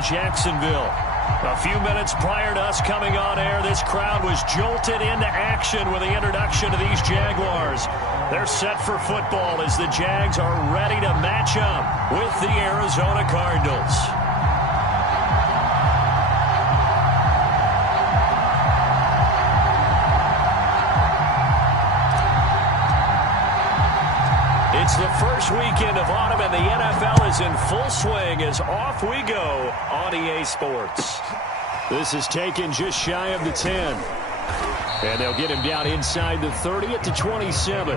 in Jacksonville. A few minutes prior to us coming on air, this crowd was jolted into action with the introduction of these Jaguars. They're set for football as the Jags are ready to match up with the Arizona Cardinals. It's the first weekend of autumn, and the NFL is in full swing as off we go on EA Sports. This is taken just shy of the 10. And they'll get him down inside the 30 at the 27.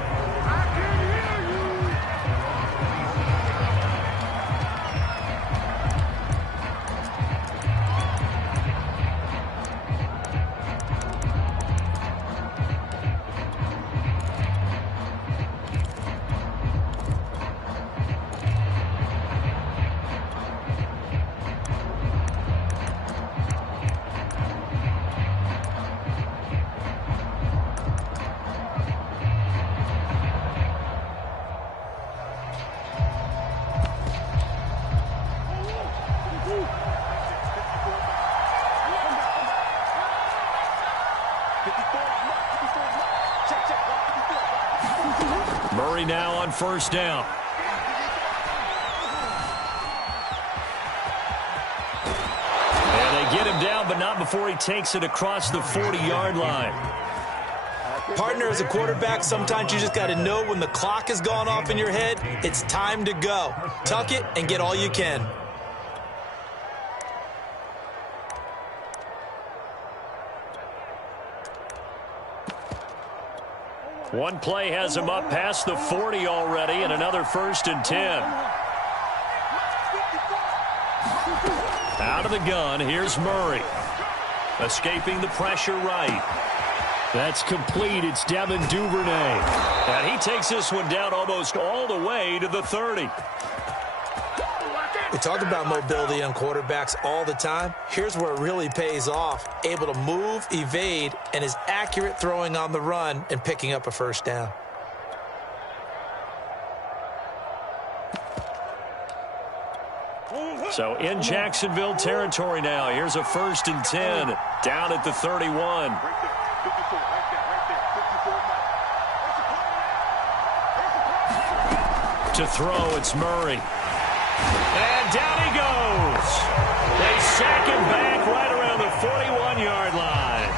Murray now on first down. And they get him down, but not before he takes it across the 40-yard line. Partner, as a quarterback, sometimes you just got to know when the clock has gone off in your head, it's time to go. Tuck it and get all you can. One play has him up past the 40 already, and another 1st and 10. Out of the gun, here's Murray. Escaping the pressure right. That's complete. It's Devin Duvernay. And he takes this one down almost all the way to the 30. We talk about mobility on quarterbacks all the time. Here's where it really pays off. Able to move, evade, and is accurate throwing on the run and picking up a first down. So in Jacksonville territory now. Here's a 1st and 10 down at the 31. To throw, it's Murray. And down he goes. They sack him back right around the 41-yard line.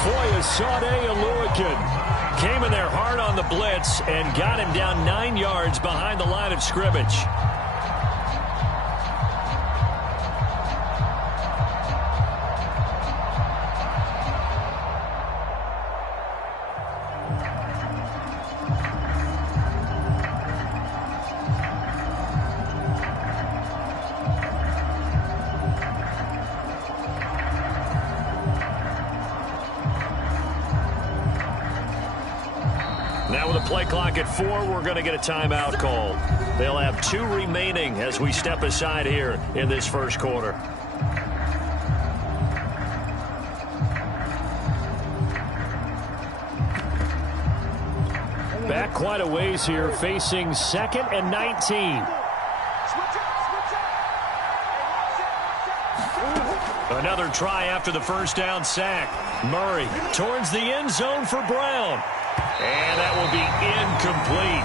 Foyesade Oluokun came in there hard on the blitz and got him down 9 yards behind the line of scrimmage. Now with a play clock at 4, we're going to get a timeout call. They'll have 2 remaining as we step aside here in this first quarter. Back quite a ways here, facing 2nd and 19. Another try after the first down sack. Murray towards the end zone for Brown. And that will be incomplete.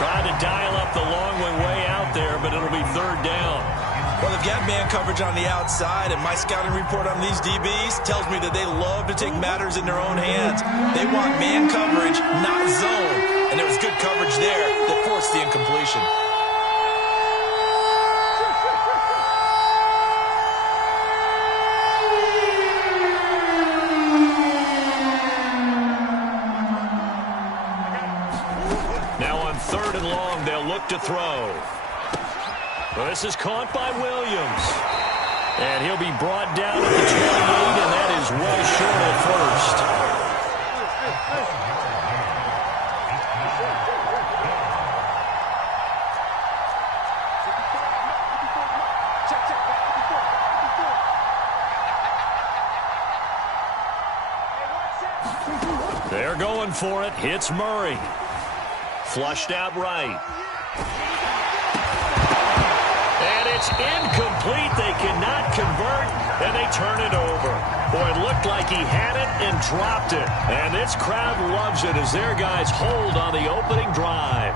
Trying to dial up the long one way out there, but it'll be 3rd down. Well, they've got man coverage on the outside, and my scouting report on these DBs tells me that they love to take matters in their own hands. They want man coverage, not zone. And there was good coverage there that forced the incompletion. To throw. Well, this is caught by Williams. And he'll be brought down at the 28, and that is well short of first. They're going for it. Hits Murray. Flushed out right. And it's incomplete. They like he had it and dropped it. And this crowd loves it as their guys hold on the opening drive.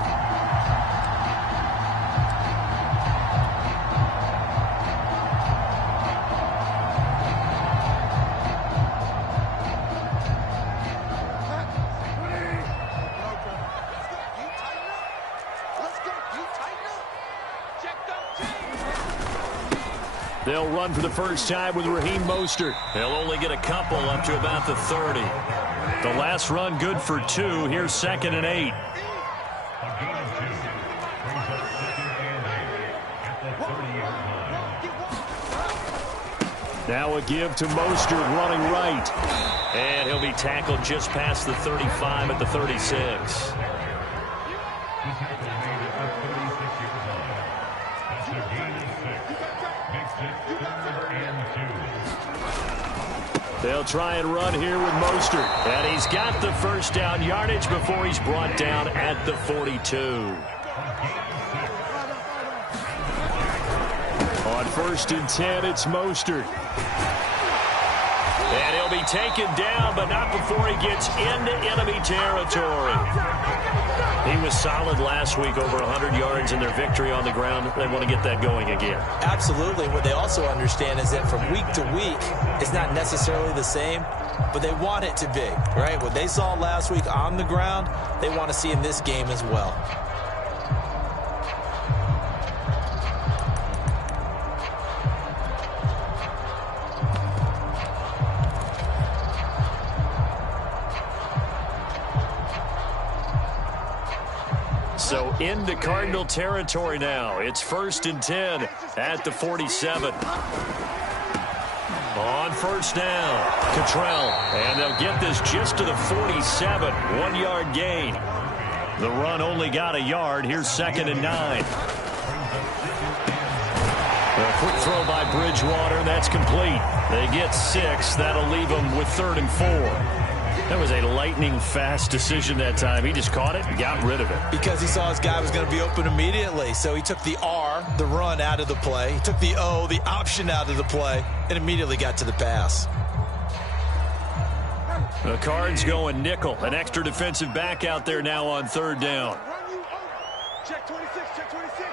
They'll run for the first time with Raheem Mostert. They'll only get a couple up to about the 30. The last run good for 2. Here's 2nd and 8. Now a give to Mostert running right. And he'll be tackled just past the 35 at the 36. They'll try and run here with Mostert. And he's got the first down yardage before he's brought down at the 42. On 1st and 10, it's Mostert. And he'll be taken down, but not before he gets into enemy territory. He was solid last week, over 100 yards in their victory on the ground. They want to get that going again. Absolutely. What they also understand is that from week to week, it's not necessarily the same, but they want it to be, right? What they saw last week on the ground, they want to see in this game as well. So into Cardinal territory now. It's 1st and 10 at the 47. On 1st down, Cottrell. And they'll get this just to the 47. 1-yard gain. The run only got a yard. Here's 2nd and 9. A quick throw by Bridgewater. That's complete. They get 6. That'll leave them with 3rd and 4. That was a lightning-fast decision that time. He just caught it and got rid of it. Because he saw his guy was going to be open immediately. So he took the R, the run, out of the play. He took the O, the option, out of the play, and immediately got to the pass. The Cards going nickel. An extra defensive back out there now on 3rd down. Check 26, check 26.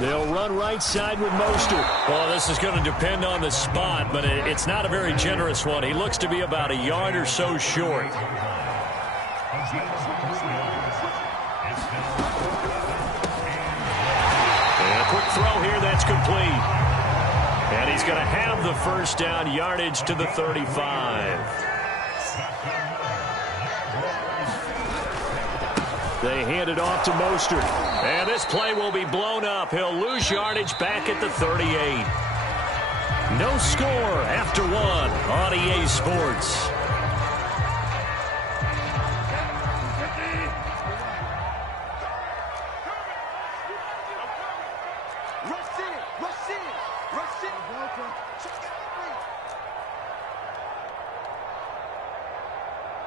They'll run right side with Mostert. Well, this is going to depend on the spot, but it's not a very generous one. He looks to be about a yard or so short. And a quick throw here, that's complete. And he's going to have the first down yardage to the 35. They hand it off to Mostert. And this play will be blown up. He'll lose yardage back at the 38. No score after 1 on EA Sports.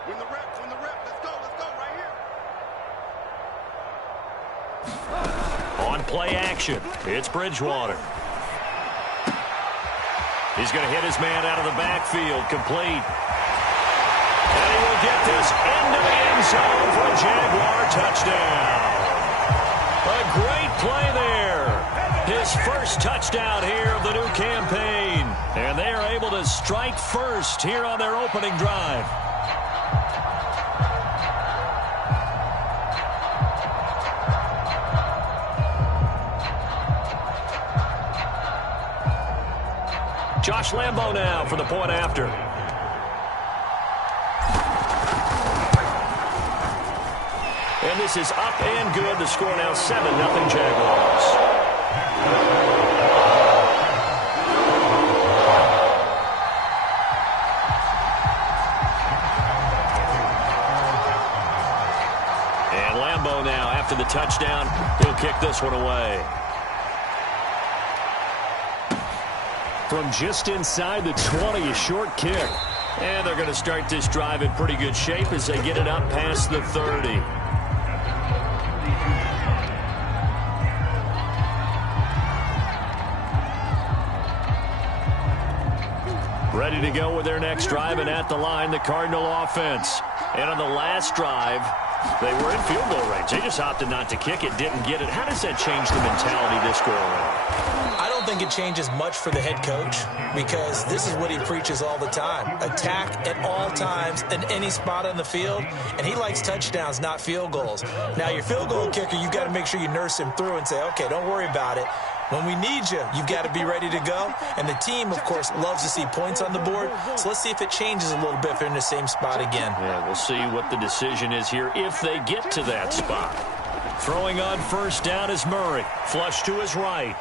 Win the rep, let's go right here. On play action, it's Bridgewater. He's going to hit his man out of the backfield, complete. And he will get this into the end zone for a Jaguar touchdown. A great play there. His first touchdown here of the new campaign. And they are able to strike first here on their opening drive. Josh Lambo now for the point after. And this is up and good. The score now 7-0 Jaguars. And Lambo now after the touchdown. He'll kick this one away. From just inside the 20, a short kick. And they're going to start this drive in pretty good shape as they get it up past the 30. Ready to go with their next drive, and at the line, the Cardinal offense. And on the last drive, they were in field goal range. They just opted not to kick it, didn't get it. How does that change the mentality this go around? I don't think it changes much for the head coach because this is what he preaches all the time. Attack at all times in any spot on the field, and he likes touchdowns, not field goals. Now, your field goal kicker, you've got to make sure you nurse him through and say, okay, don't worry about it. When we need you, you've got to be ready to go. And the team, of course, loves to see points on the board. So let's see if it changes a little bit if they're in the same spot again. Yeah, we'll see what the decision is here if they get to that spot. Throwing on first down is Murray. Flush to his right.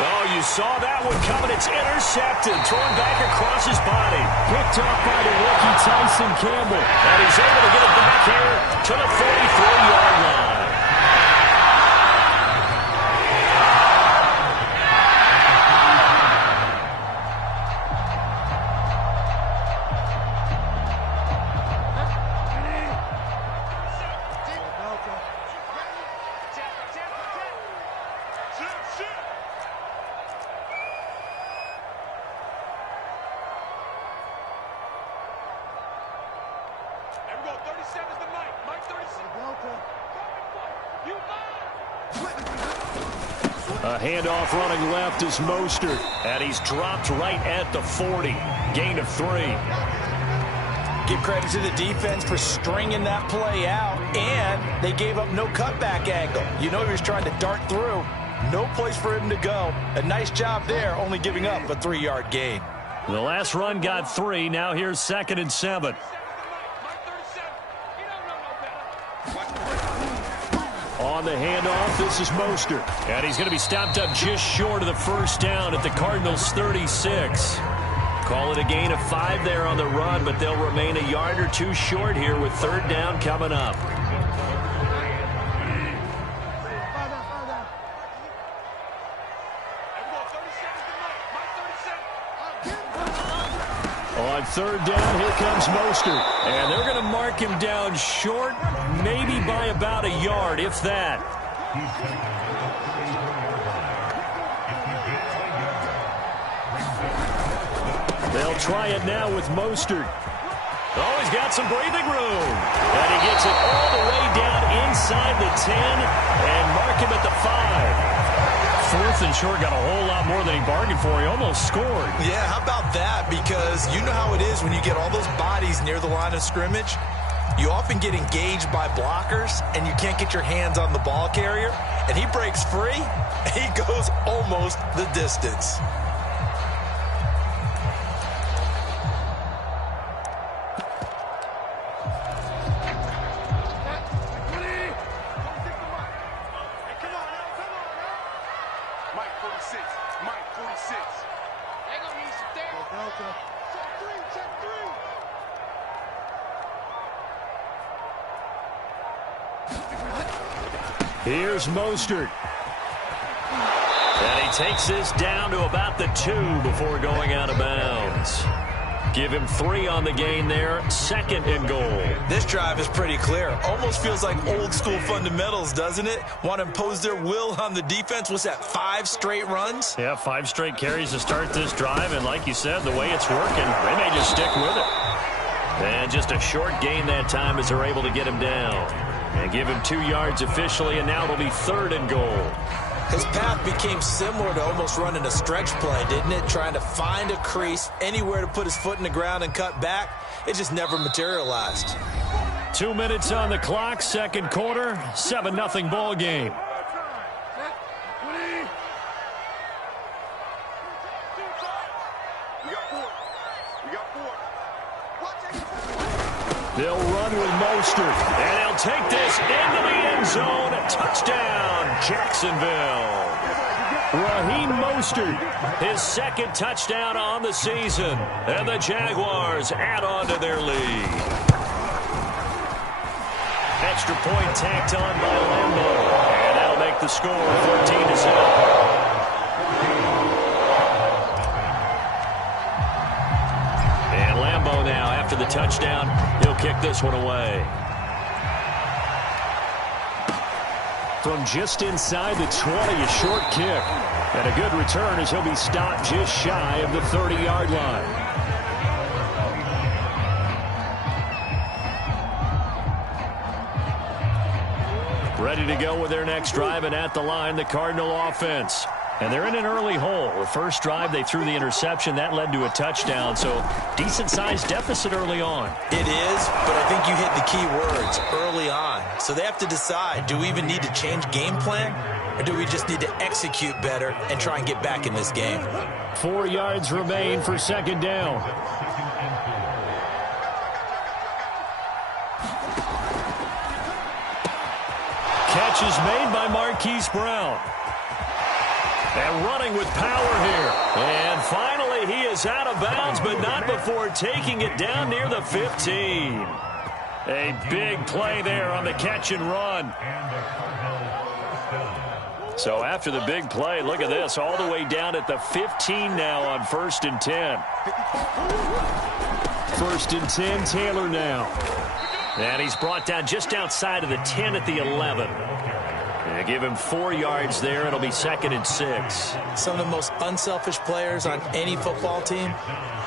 Oh, you saw that one coming. It's intercepted. Thrown back across his body. Picked up by the rookie Tyson Campbell. And he's able to get it back here to the 43-yard line. A handoff running left is Mostert, and he's dropped right at the 40. Gain of 3. Give credit to the defense for stringing that play out, and they gave up no cutback angle. You know he was trying to dart through. No place for him to go. A nice job there, only giving up a 3-yard gain. The last run got 3. Now here's 2nd and 7. On the handoff, this is Mostert. And he's going to be stopped up just short of the first down at the Cardinals' 36. Call it a gain of 5 there on the run, but they'll remain a yard or 2 short here with 3rd down coming up. On 3rd down, here comes Mostert. And they're going to mark him down short, maybe by about a yard, if that. They'll try it now with Mostert. Oh, he's got some breathing room. And he gets it all the way down inside the 10 and mark him at the 5. 4th and short, got a whole lot more than he bargained for. He almost scored. Yeah, how about that? Because you know how it is when you get all those bodies near the line of scrimmage. You often get engaged by blockers, and you can't get your hands on the ball carrier. And he breaks free, and he goes almost the distance. Here's Mostert. And he takes this down to about the 2 before going out of bounds. Give him 3 on the gain there. 2nd and goal. This drive is pretty clear. Almost feels like old school fundamentals, doesn't it? Want to impose their will on the defense. What's that, 5 straight runs? Yeah, 5 straight carries to start this drive. And like you said, the way it's working, they may just stick with it. And just a short gain that time as they're able to get him down. And give him 2 yards officially, and now it'll be 3rd and goal. His path became similar to almost running a stretch play, didn't it? Trying to find a crease, anywhere to put his foot in the ground and cut back. It just never materialized. 2 minutes on the clock, 2nd quarter, 7-0 ball game. They'll run with Mostert, and they'll take this into the end zone. Touchdown, Jacksonville. Raheem Mostert, his 2nd touchdown on the season, and the Jaguars add on to their lead. Extra point tacked on by Lambo, and that'll make the score 14-7. Now, after the touchdown, he'll kick this one away. from just inside the 20, a short kick. And a good return as he'll be stopped just shy of the 30-yard line. Ready to go with their next drive, and at the line, the Cardinal offense. And they're in an early hole. The first drive, they threw the interception. That led to a touchdown, so decent-sized deficit early on. It is, but I think you hit the key words, early on. So they have to decide, do we even need to change game plan, or do we just need to execute better and try and get back in this game? 4 yards remain for second down. Catch is made by Marquise Brown. And running with power here. And finally, he is out of bounds, but not before taking it down near the 15. A big play there on the catch and run. So after the big play, look at this, all the way down at the 15 now on 1st and 10. 1st and 10, Taylor now. And he's brought down just outside of the 10 at the 11. And give him 4 yards there. It'll be 2nd and 6. Some of the most unselfish players on any football team,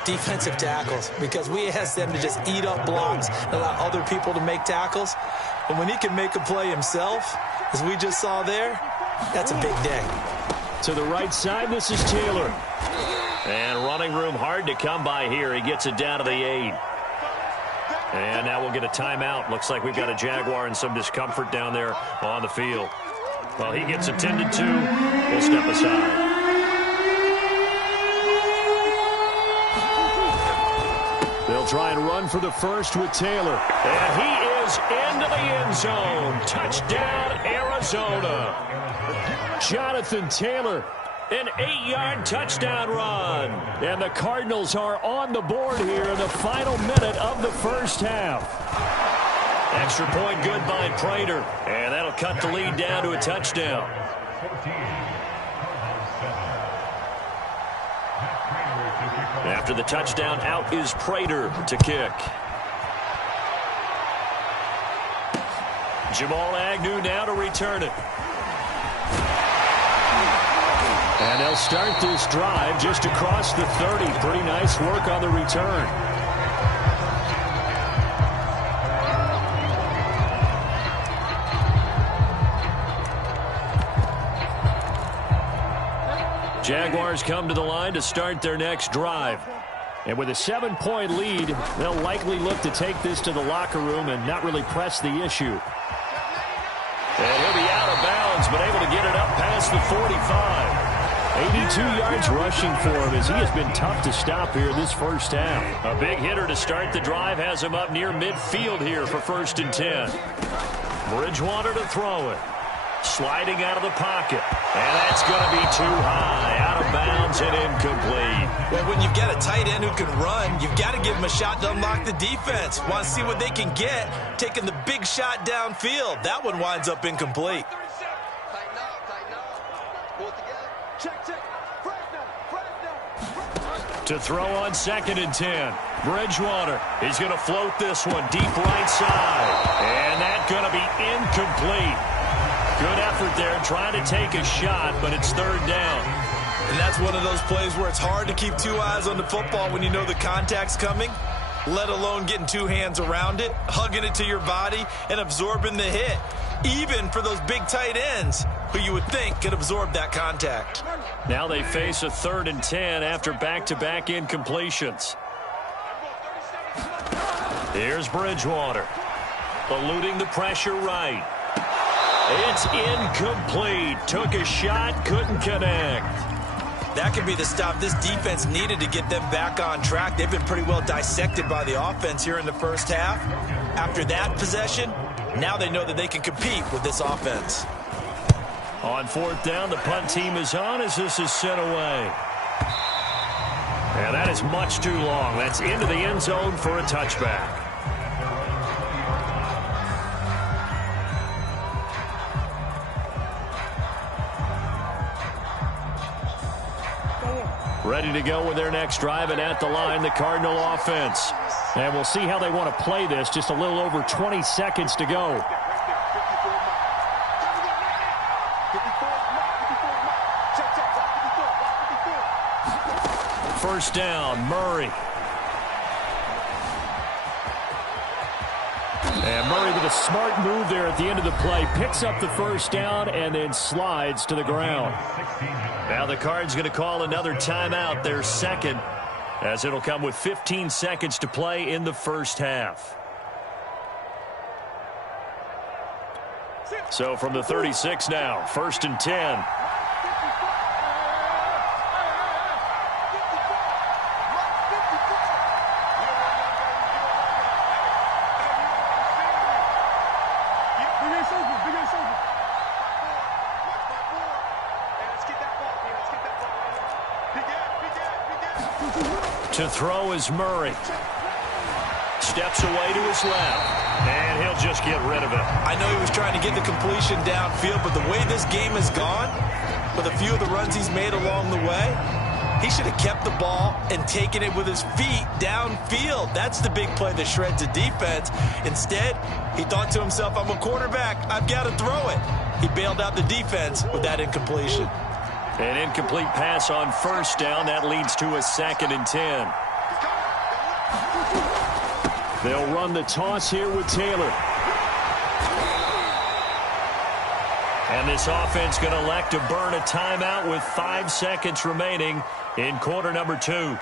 defensive tackles, because we ask them to just eat up blocks and allow other people to make tackles. But when he can make a play himself, as we just saw there, that's a big day. To the right side, this is Taylor. And running room hard to come by here. He gets it down to the 8. And now we'll get a timeout. Looks like we've got a Jaguar in some discomfort down there on the field. Well, he gets attended to. We'll step aside. They'll try and run for the first with Taylor. And he is into the end zone. Touchdown, Arizona. Jonathan Taylor, an 8-yard touchdown run. And the Cardinals are on the board here in the final minute of the first half. Extra point good by Prater. And that'll cut the lead down to a touchdown. After the touchdown, out is Prater to kick. Jamal Agnew now to return it. And they'll start this drive just across the 30. Pretty nice work on the return. Jaguars come to the line to start their next drive. And with a 7-point lead, they'll likely look to take this to the locker room and not really press the issue. And he'll be out of bounds, but able to get it up past the 45. 82 yards rushing for him as he has been tough to stop here this first half. A big hitter to start the drive has him up near midfield here for 1st and 10. Bridgewater to throw it. Sliding out of the pocket. And that's going to be too high. Out of bounds and incomplete. Well, when you've got a tight end who can run, you've got to give him a shot to unlock the defense. Want to see what they can get, taking the big shot downfield. That one winds up incomplete. Tighten up. Pull it together. Check. Fresh now. To throw on 2nd and 10. Bridgewater. He's going to float this one deep right side. And that's going to be incomplete. Good effort there trying to take a shot, but it's 3rd down. And that's one of those plays where it's hard to keep 2 eyes on the football when you know the contact's coming, let alone getting 2 hands around it, hugging it to your body, and absorbing the hit. Even for those big tight ends who you would think could absorb that contact. Now they face a 3rd and 10 after back-to-back incompletions. Here's Bridgewater. Eluding the pressure right. It's incomplete. Took a shot, couldn't connect. That could be the stop this defense needed to get them back on track. They've been pretty well dissected by the offense here in the first half. After that possession, now they know that they can compete with this offense. On 4th down, the punt team is on as this is sent away. And that is much too long. That's into the end zone for a touchback. Ready to go with their next drive, and at the line, the Cardinal offense. And we'll see how they want to play this. Just a little over 20 seconds to go. First down, Murray. And Murray with a smart move there at the end of the play. Picks up the first down and then slides to the ground. Now the Cards going to call another timeout, their second, as it'll come with 15 seconds to play in the first half. So from the 36 now, 1st and 10. To throw is Murray. Steps away to his left. And he'll just get rid of it. I know he was trying to get the completion downfield, but the way this game has gone, with a few of the runs he's made along the way, he should have kept the ball and taken it with his feet downfield. That's the big play that shreds the defense. Instead, he thought to himself, I'm a quarterback, I've got to throw it. He bailed out the defense with that incompletion. An incomplete pass on first down. That leads to a 2nd and 10. They'll run the toss here with Taylor. And this offense going to elect to burn a timeout with 5 seconds remaining in quarter number 2.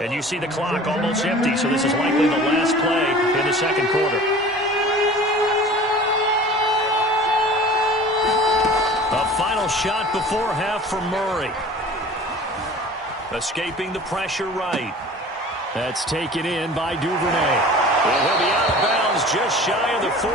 And you see the clock almost empty, so this is likely the last play in the second quarter. A final shot before half for Murray. Escaping the pressure right. That's taken in by Duvernay. And he'll be out of bounds just shy of the 40.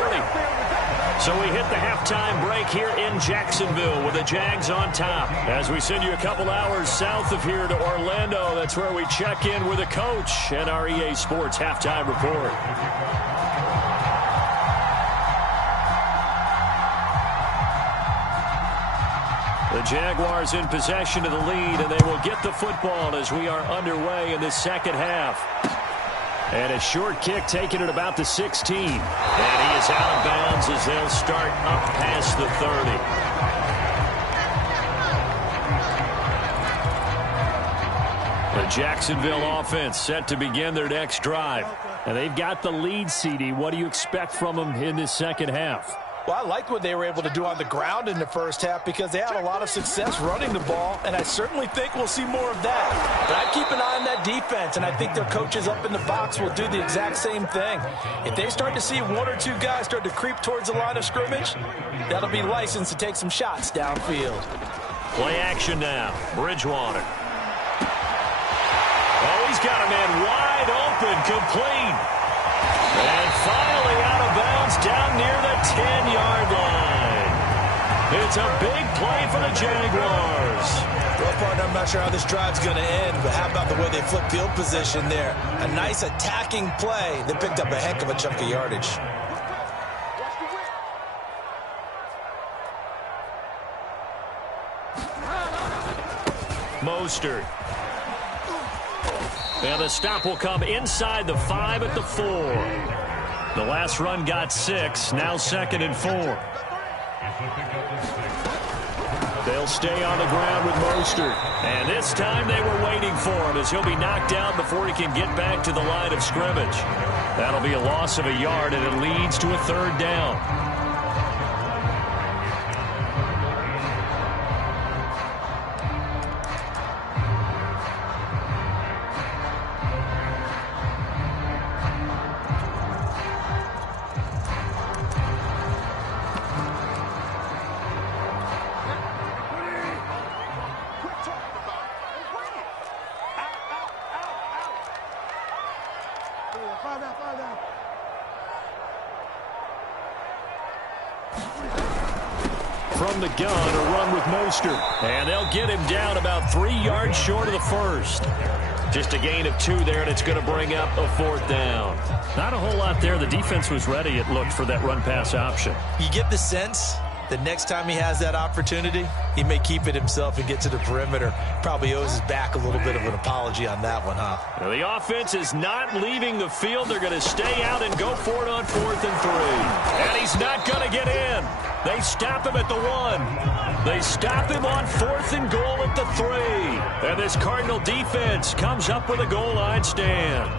So we hit the halftime break here in Jacksonville with the Jags on top. As we send you a couple hours south of here to Orlando, that's where we check in with the coach and our EA Sports halftime report. The Jaguars in possession of the lead, and they will get the football as we are underway in the second half. And a short kick taken at about the 16. And he is out of bounds as they'll start up past the 30. The Jacksonville offense set to begin their next drive. And they've got the lead, CD. What do you expect from them in this second half? Well, I liked what they were able to do on the ground in the first half because they had a lot of success running the ball, and I certainly think we'll see more of that. But I keep an eye on that defense, and I think their coaches up in the box will do the exact same thing. If they start to see 1 or 2 guys start to creep towards the line of scrimmage, that'll be licensed to take some shots downfield. Play action now. Bridgewater. Oh, he's got a man wide open, complete. And finally out of bounds down near the 10-yard line. It's a big play for the Jaguars. Well, partner, I'm not sure how this drive's going to end, but how about the way they flip field position there? A nice attacking play. They picked up a heck of a chunk of yardage. Mostert. And the stop will come inside the 5 at the 4. The last run got 6. Now 2nd and 4. They'll stay on the ground with Mostert. And this time they were waiting for him as he'll be knocked down before he can get back to the line of scrimmage. That'll be a loss of a yard, and it leads to a 3rd down. From the gun, a run with Mostert. And they'll get him down about 3 yards short of the first. Just a gain of 2 there, and it's going to bring up a 4th down. Not a whole lot there. The defense was ready, it looked, for that run-pass option. You get the sense the next time he has that opportunity, he may keep it himself and get to the perimeter. Probably owes his back a little bit of an apology on that one, huh? Now, the offense is not leaving the field. They're going to stay out and go for it on 4th and 3. And he's not going to get in. They stop him at the 1. They stop him on 4th and goal at the 3. And this Cardinal defense comes up with a goal line stand.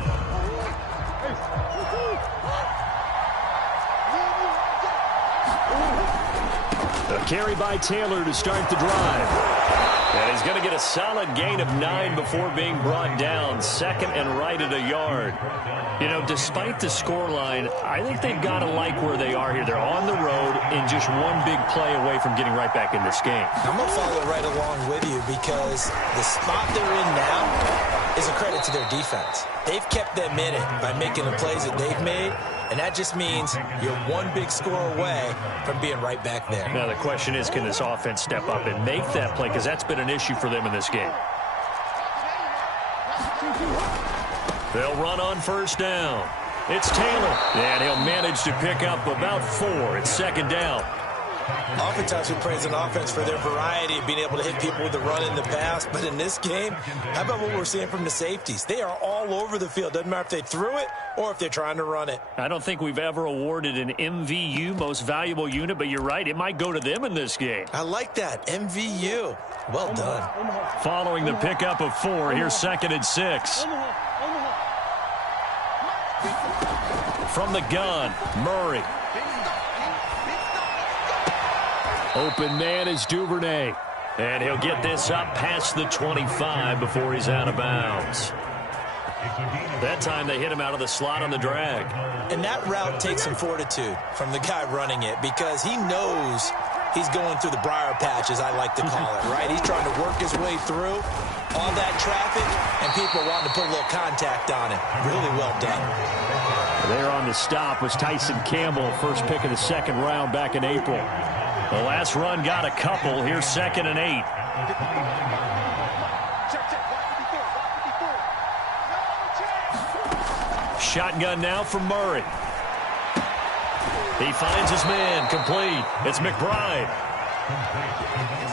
A carry by Taylor to start the drive. And he's going to get a solid gain of 9 before being brought down. Second and right at a yard. You know, despite the scoreline, I think they've got to like where they are here. They're on the road and just one big play away from getting right back in this game. I'm going to follow right along with you because the spot they're in now is a credit to their defense. They've kept them in it by making the plays that they've made. And that just means you're one big score away from being right back there. Now, the question is, can this offense step up and make that play? Because that's been an issue for them in this game. They'll run on 1st down. It's Taylor. And he'll manage to pick up about 4. It's 2nd down. Oftentimes we praise an offense for their variety of being able to hit people with the run in the pass. But in this game, how about what we're seeing from the safeties? They are all over the field. Doesn't matter if they threw it or if they're trying to run it. I don't think we've ever awarded an MVU, most valuable unit, but you're right. It might go to them in this game. I like that. MVU. Well done. Following the pickup of 4, here's 2nd and 6. From the gun, Murray. Open man is Duvernay. And he'll get this up past the 25 before he's out of bounds. That time they hit him out of the slot on the drag. And that route takes some fortitude from the guy running it because he knows he's going through the briar patch, as I like to call it, right? He's trying to work his way through all that traffic, and people wanting to put a little contact on it. Really well done. There on the stop was Tyson Campbell, first pick of the 2nd round back in April. The last run got a couple. Here's 2nd and 8. Shotgun now for Murray. He finds his man, complete. It's McBride.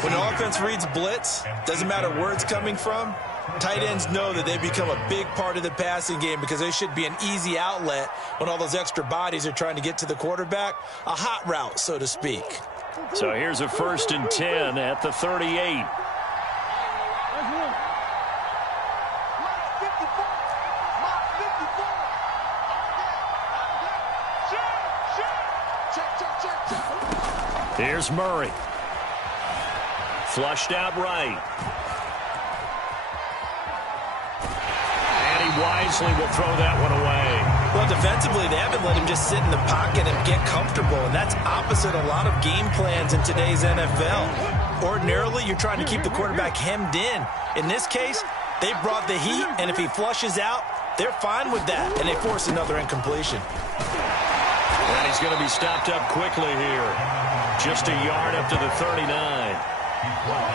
When the offense reads blitz, doesn't matter where it's coming from, tight ends know that they become a big part of the passing game because they should be an easy outlet when all those extra bodies are trying to get to the quarterback. A hot route, so to speak. So here's a 1st and 10 at the 38. Here's Murray. Flushed out right. And he wisely will throw that one away. Well, defensively, they haven't let him just sit in the pocket and get comfortable, and that's opposite a lot of game plans in today's NFL. Ordinarily, you're trying to keep the quarterback hemmed in. In this case, they brought the heat, and if he flushes out, they're fine with that, and they force another incompletion. And he's going to be stopped up quickly here. Just a yard up to the 39.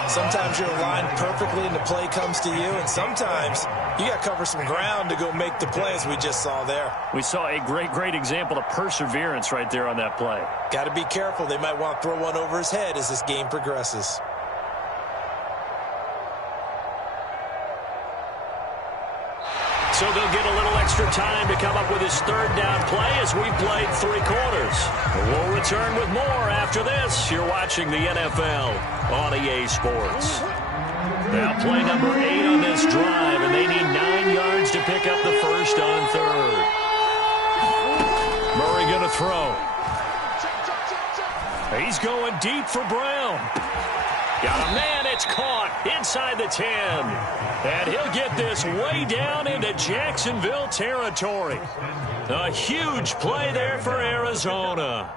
Sometimes you're aligned perfectly and the play comes to you, and sometimes you got to cover some ground to go make the play, as we just saw there. We saw a great example of perseverance right there on that play. Got to be careful. They might want to throw one over his head as this game progresses. So they'll get a little extra time to come up with his 3rd down play as we played 3 quarters. We'll return with more after this. You're watching the NFL on EA Sports. Now play number 8 on this drive, and they need 9 yards to pick up the 1st on 3rd. Murray going to throw. He's going deep for Brown. Got a man, it's caught inside the 10. And he'll get this way down into Jacksonville territory. A huge play there for Arizona.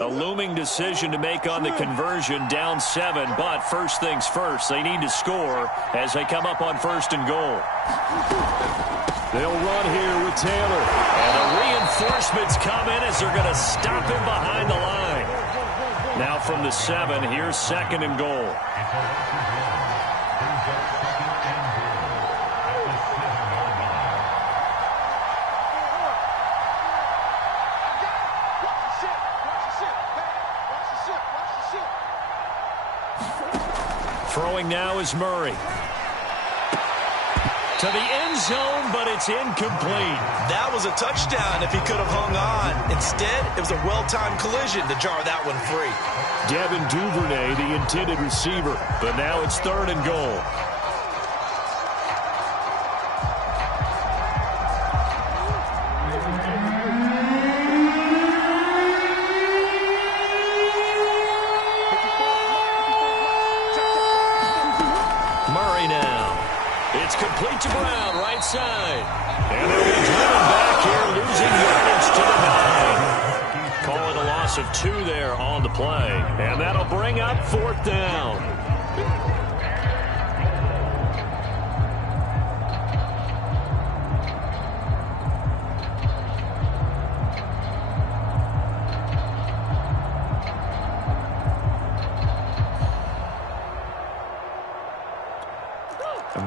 A looming decision to make on the conversion, down 7, but first things first, they need to score as they come up on 1st and goal. They'll run here with Taylor, and the reinforcements come in as they're going to stop him behind the line. Now from the 7, here's 2nd and goal. Throwing now is Murray. To the end zone, but it's incomplete. That was a touchdown if he could have hung on. Instead, it was a well-timed collision to jar that one free. Devin Duvernay, the intended receiver, but now it's 3rd and goal. Murray now. It's complete to Brown, right side. And they'll be driven back here, losing yardage to the 9. Call it a loss of 2 there on the play. And that'll bring up 4th down.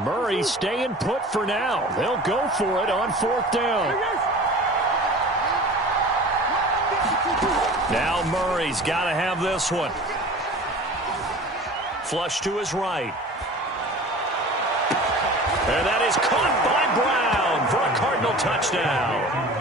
Murray staying put for now. They'll go for it on 4th down. Now Murray's got to have this one. Flush to his right. And that is caught by Brown for a Cardinal touchdown.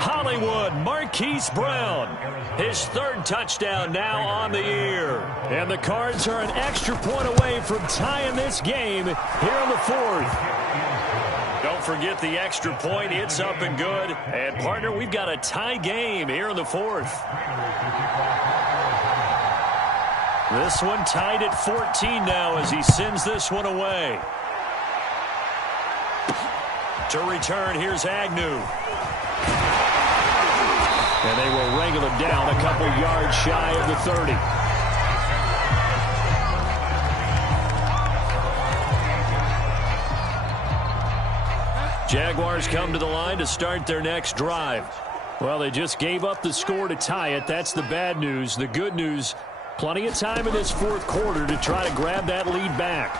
Hollywood Marquise Brown, his 3rd touchdown now on the year. And the Cards are an extra point away from tying this game here in the 4th. Don't forget the extra point. It's up and good. And, partner, we've got a tie game here in the 4th. This one tied at 14 now as he sends this one away. To return, here's Agnew. And they will wrangle him down a couple yards shy of the 30. Jaguars come to the line to start their next drive. Well, they just gave up the score to tie it. That's the bad news. The good news, plenty of time in this 4th quarter to try to grab that lead back.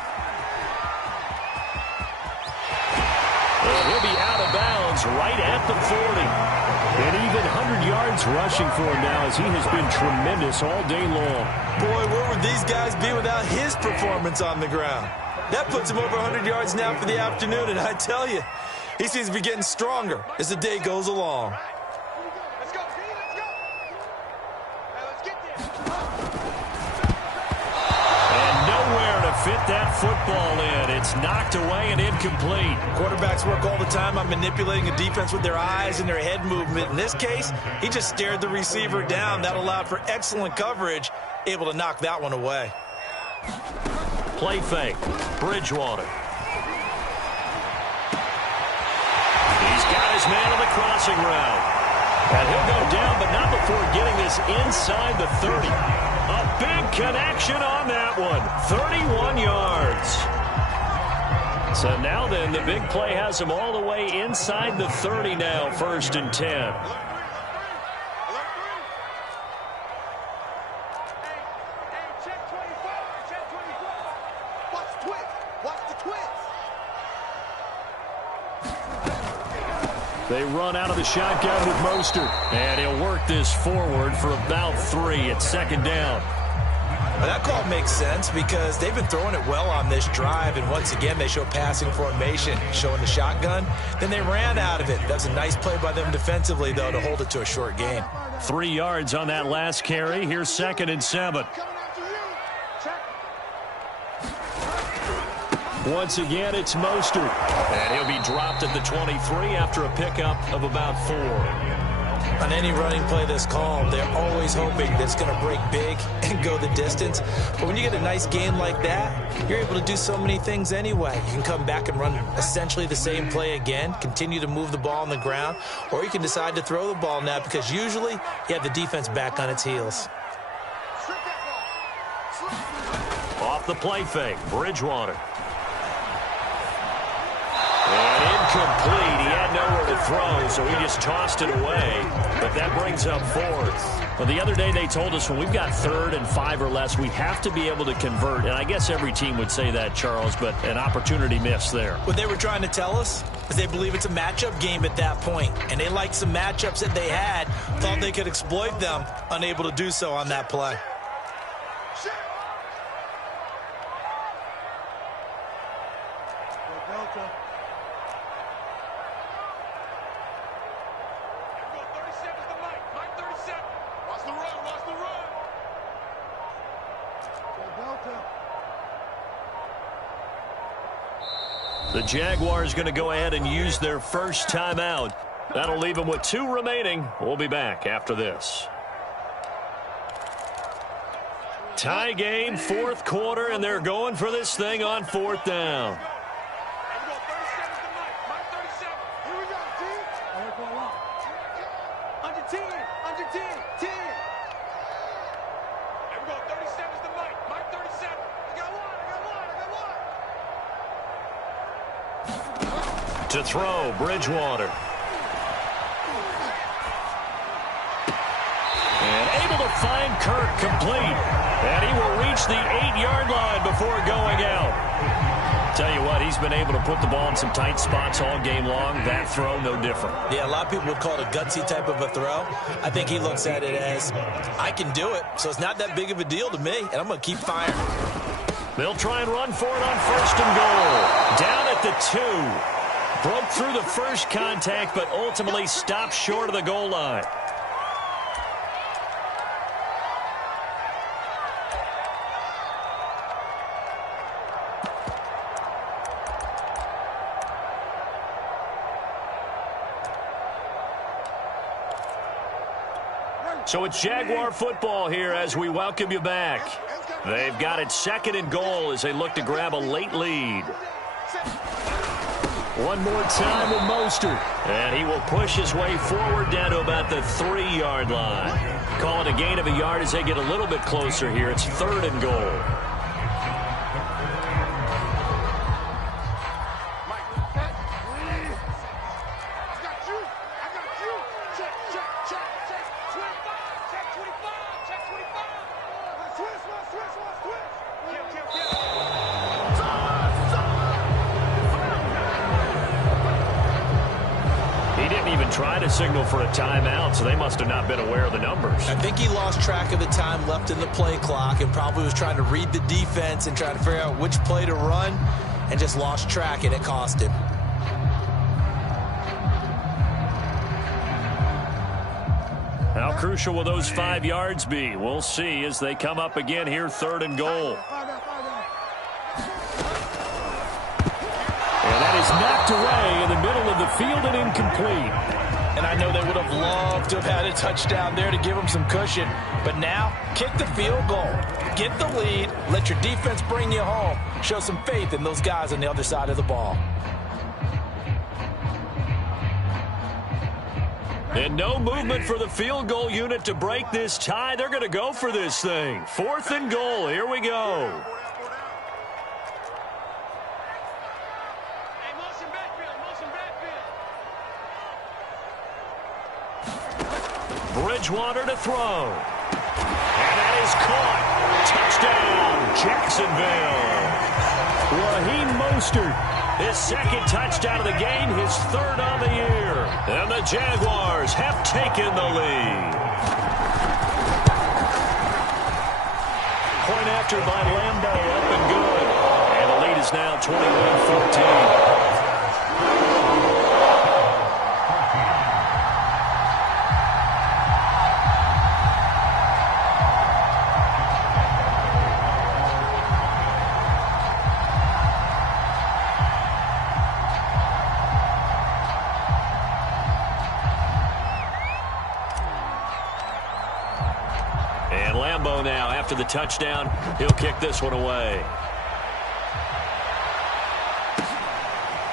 And he'll be out of bounds right at the 40. And even 100 yards rushing for him now as he has been tremendous all day long. Boy, where would these guys be without his performance on the ground? That puts him over 100 yards now for the afternoon, and I tell you, he seems to be getting stronger as the day goes along. Let's go, T, let's go. Hey, let's get there. And nowhere to fit that football in. It's knocked away and incomplete. Quarterbacks work all the time on manipulating a defense with their eyes and their head movement. In this case, he just stared the receiver down. That allowed for excellent coverage, able to knock that one away. Play fake. Bridgewater. He's got his man on the crossing route. And he'll go down, but not before getting this inside the 30. A big connection on that one. 31 yards. So now then, the big play has him all the way inside the 30 now, 1st and 10. They run out of the shotgun with Mostert. And he'll work this forward for about 3 at 2nd down. Well, that call makes sense because they've been throwing it well on this drive, and once again they show passing formation, showing the shotgun. Then they ran out of it. That's a nice play by them defensively, though, to hold it to a short gain. 3 yards on that last carry. Here's 2nd and 7. Once again, it's Mostert. And he'll be dropped at the 23 after a pickup of about 4. On any running play this called, they're always hoping that it's going to break big and go the distance. But when you get a nice game like that, you're able to do so many things anyway. You can come back and run essentially the same play again, continue to move the ball on the ground, or you can decide to throw the ball now because usually you have the defense back on its heels. Off the play fake, Bridgewater. And incomplete. He had nowhere to throw, so he just tossed it away. But that brings up 4th. Well, the other day they told us when we've got 3rd and 5 or less, we have to be able to convert. And I guess every team would say that, Charles, but an opportunity missed there. What they were trying to tell us is they believe it's a matchup game at that point. And they liked some matchups that they had, thought they could exploit them, unable to do so on that play. Delta. 37's the mic. Mike 37. Watch the run. Watch the run. Delta. The Jaguars going to go ahead and use their first timeout. That'll leave them with 2 remaining. We'll be back after this. Tie game, 4th quarter, and they're going for this thing on 4th down. To throw, Bridgewater. And able to find Kirk complete. And he will reach the 8-yard line before going out. Tell you what, he's been able to put the ball in some tight spots all game long. That throw, no different. Yeah, a lot of people would call it a gutsy type of a throw. I think he looks at it as, I can do it, so it's not that big of a deal to me, and I'm going to keep firing. They'll try and run for it on 1st and goal. Down at the 2. Broke through the first contact, but ultimately stopped short of the goal line. So it's Jaguar football here as we welcome you back. They've got it 2nd and goal as they look to grab a late lead. One more time with Mostert. And he will push his way forward down to about the 3-yard line. Call it a gain of a yard as they get a little bit closer here. It's 3rd and goal. Try to signal for a timeout, so they must have not been aware of the numbers. I think he lost track of the time left in the play clock and probably was trying to read the defense and trying to figure out which play to run and just lost track, and it cost him. How crucial will those 5 yards be? We'll see as they come up again here, 3rd and goal. And that is knocked away in the middle of the field and incomplete. And I know they would have loved to have had a touchdown there to give them some cushion. But now, kick the field goal. Get the lead. Let your defense bring you home. Show some faith in those guys on the other side of the ball. And no movement for the field goal unit to break this tie. They're going to go for this thing. 4th and goal. Here we go. Bridgewater to throw. And that is caught. Touchdown, Jacksonville. Raheem Mostert, his 2nd touchdown of the game, his 3rd on the year. And the Jaguars have taken the lead. Point after by Lambo, up and good. And the lead is now 21-14. Now, after the touchdown, he'll kick this one away.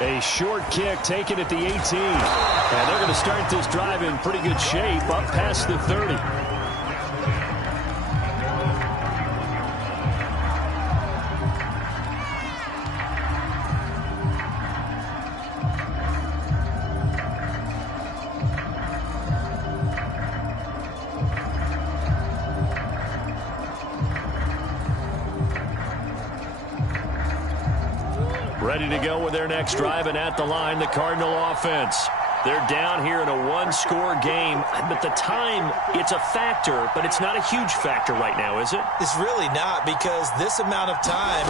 A short kick taken at the 18. And they're going to start this drive in pretty good shape up past the 30. Ready to go with their next drive, and at the line, the Cardinal offense. They're down here in a one-score game, but the time, it's a factor, but it's not a huge factor right now, is it? It's really not, because this amount of time,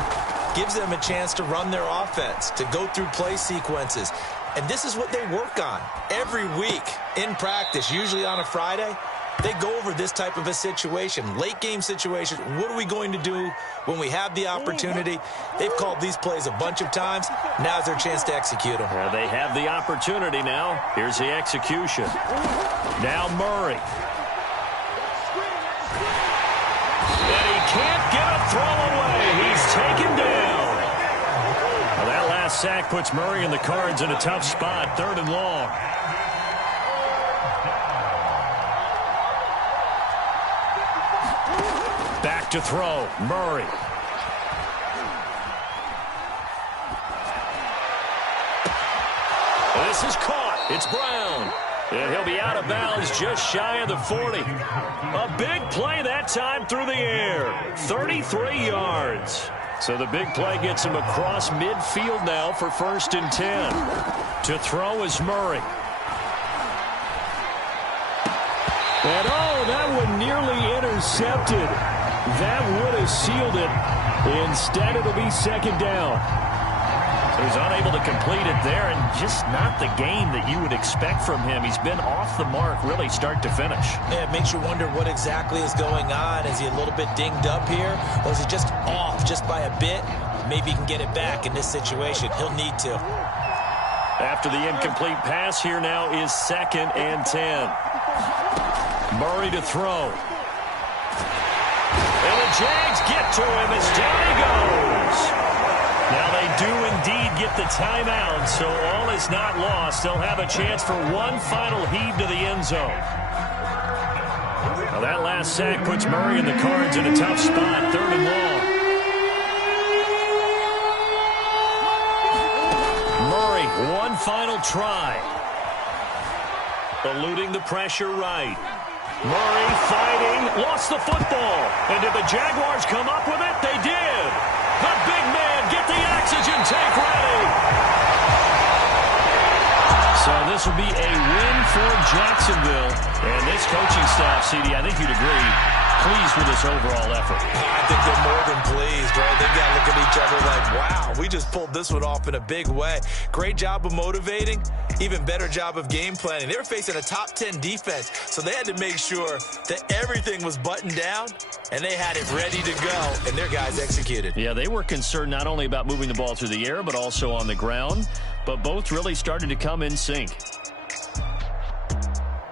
gives them a chance to run their offense, to go through play sequences. And this is what they work on every week in practice, usually on a Friday. They go over this type of a situation, late game situation. What are we going to do when we have the opportunity? They've called these plays a bunch of times. Now's their chance to execute them. Yeah, they have the opportunity now. Here's the execution. Now Murray. And he can't get a throw away. He's taken down. Well, that last sack puts Murray and the Cards in a tough spot, 3rd and long. Back to throw, Murray. This is caught. It's Brown. And he'll be out of bounds just shy of the 40. A big play that time through the air. 33 yards. So the big play gets him across midfield now for 1st and 10. To throw is Murray. And that one nearly intercepted. That would have sealed it. Instead, it'll be 2nd down. So he's unable to complete it there, and just not the game that you would expect from him. He's been off the mark really start to finish. Yeah, it makes you wonder what exactly is going on. Is he a little bit dinged up here, or is he just off just by a bit? Maybe he can get it back in this situation. He'll need to. After the incomplete pass, here now is 2nd and 10. Murray to throw. And the Jags get to him as down he goes. Now they do indeed get the timeout, so all is not lost. They'll have a chance for one final heave to the end zone. Now that last sack puts Murray and the Cards in a tough spot, 3rd and long. Murray, one final try. Eluding the pressure right. Murray fighting, lost the football. And did the Jaguars come up with it? They did. The big man, get the oxygen tank ready. So this will be a win for Jacksonville. And this coaching staff, CD, I think you'd agree, pleased with this overall effort. I think they're more than pleased, right? They've got to look at each other like, wow, we just pulled this one off in a big way. Great job of motivating. Even better job of game planning. They were facing a top 10 defense, so they had to make sure that everything was buttoned down, and they had it ready to go, and their guys executed. Yeah, they were concerned not only about moving the ball through the air, but also on the ground, but both really started to come in sync.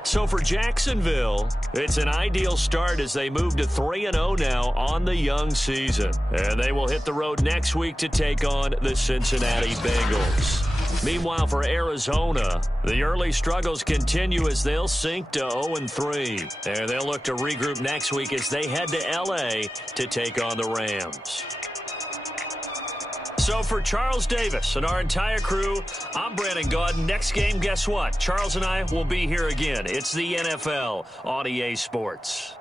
So for Jacksonville, it's an ideal start as they move to 3-0 now on the young season. And they will hit the road next week to take on the Cincinnati Bengals. Meanwhile, for Arizona, the early struggles continue as they'll sink to 0-3. And they'll look to regroup next week as they head to L.A. to take on the Rams. So for Charles Davis and our entire crew, I'm Brandon Gaudin. Next game, guess what? Charles and I will be here again. It's the NFL on EA Sports.